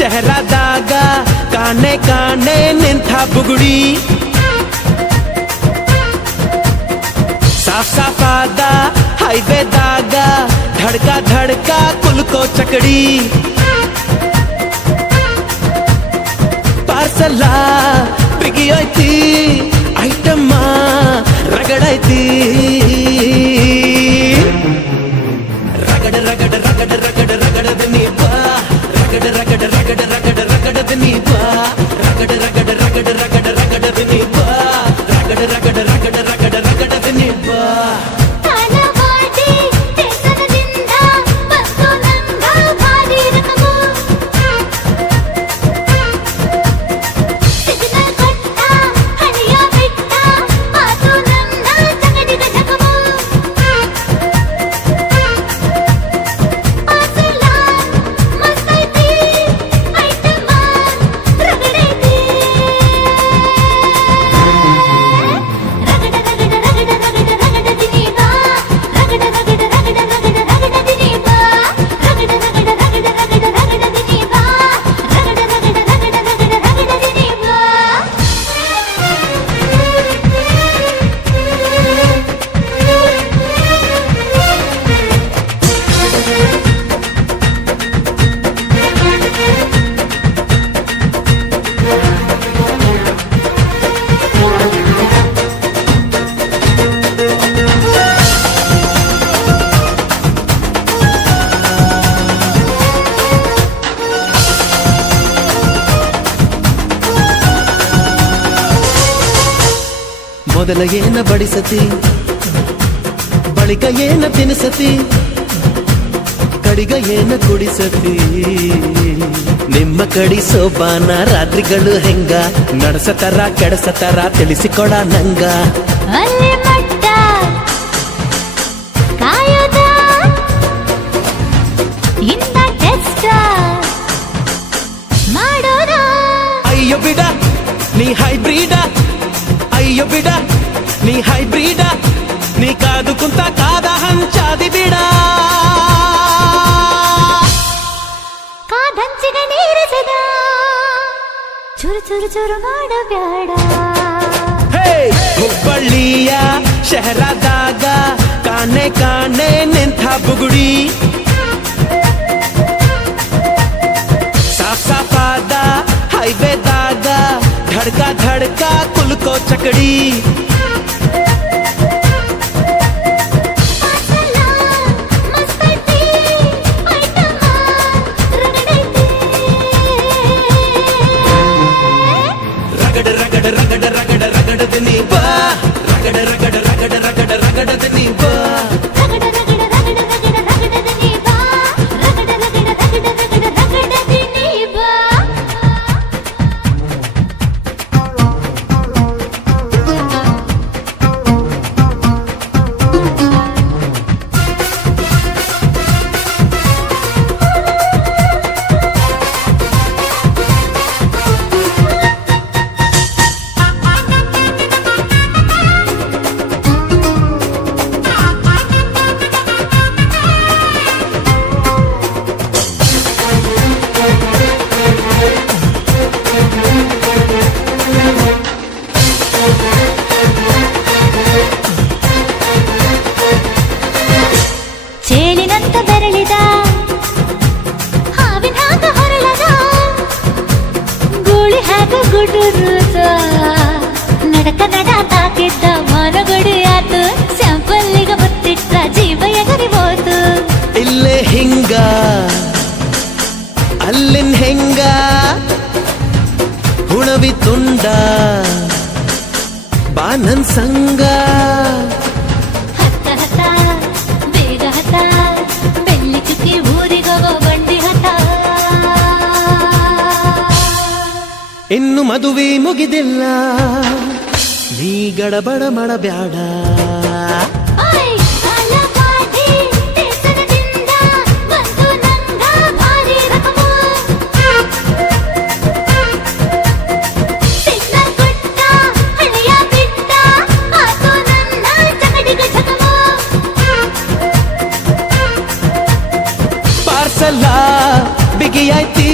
ಶಹರದಾಗ ಕಾಣೆ ಕಾಣೆ ನಿಂತ ಬುಗುಡಿ ಸಾಫ್ ಸಾಫಾದ ಹೈವೇದಾಗ ಧಡ್ಕ ಧಡ್ಕ ಕುಲ್ಕೋ ಚಕಡಿ ಪಾರ್ಸಲ ಬಿಗಿ ಐತಿ ಐಟಮ್ಮ ರಗಡೈತಿ ರಗಡ ರಗಡ ರಗಡ ರಗಡ ರಗಡದ ನೀ ಬಾ ರಗಡ ರಗಡ ರಗಡ ರಗಡ ರಗಡದ ನೀ ಬಾ ರಗಡ ರಗಡ ರಗಡ ರಗಡ ರಗಡದ ನೀ ಬಾ ರಗಡ ರಗಡ ರಗಡ ರಗಡ ರಗಡದ ನೀ ಬಾ ಮೊದಲ ಏನ ಬಡಿಸತಿ ಬಳಿಕ ಏನ ತಿನಿಸತಿ ಕಡಿಗ ಏನ ಕುಡಿಸತಿ ನಿಮ್ಮ ಕಡಿ ಸೋಪಾನ ರಾತ್ರಿಗಳು ಹೆಂಗ ನಡೆಸತರ ಕೆಡಸತರ ತಿಳಿಸಿಕೊಡ ನಂಗ ಅಯ್ಯೋ ಬಿಡ ನೀ ಹೈಬ್ರಿಡ ಅಯ್ಯೋ ಬಿಡ ನೀ ಹೈಬ್ರಿಡ ನೀ ಕಾದು ಕುಂತ ಕಾದ ಹಂಚಾದಿ ಬಿಡ ಕಾದಂಚಿಗ ನೀರಿಸದ ಚುರು ಚುರು ಚುರು ಮಾಡಬ್ಯಾಡ ಹುಬ್ಬಳ್ಳಿಯ ಶಹರದಾಗ ಕಾಣೆ ಕಾಣೆ ನಿಂತ ಬುಗುಡಿ ಸಾಫ್ ಸಾಫಾದ ಹೈವೇದಾಗ ಧಡ್ಕ ಧಡ್ಕ ಕುಲ್ಕೋ ಚಕಡಿ ರಗಡ ರಗಡ ರಗಡ ರಗಡ ರಗಡದ ನೀ ಬಾ ರಗಡ ರಗಡ ರಗಡ ರಗಡ ರಗಡದ ನೀ ಬಾ ಚೇಳಿನಂತ ಬೆರಳಿದ ಹಾವಿನ ಹಾಗ ಹೊರಳದ ಗೂಳಿ ಹಾಗ ಗುಡುರುದ ನಡಕ ನಡ ತಾಕಿದ್ದ ಮನಗಡಿ ಆತು ಸ್ಯಾಂಪಲ್ಲಿಗ ಮುತ್ತಿಟ್ಟ ಜೀವ ಎಗರಿಬೋದು ಇಲ್ಲೇ ಹಿಂಗ ಅಲ್ಲಿನ್ ಹೆಂಗ ಹುಣವಿ ತುಂಡ ಬಾನನ್ ಸಂಗ ಹತ್ತ ಹತ್ತ ಬೇಗ ಹತ್ತ ಬೆಳ್ಳಿ ಚುಕ್ಕಿ ಊರಿಗೋಗೋ ಬಂಡಿ ಹತ್ತ ಇನ್ನು ಮದುವೆ ಮುಗಿದಿಲ್ಲ ನೀ ಗಡಬಡ ಮಾಡಬ್ಯಾಡ ಪಾರ್ಸಲ ಬಿಗಿ ಐತಿ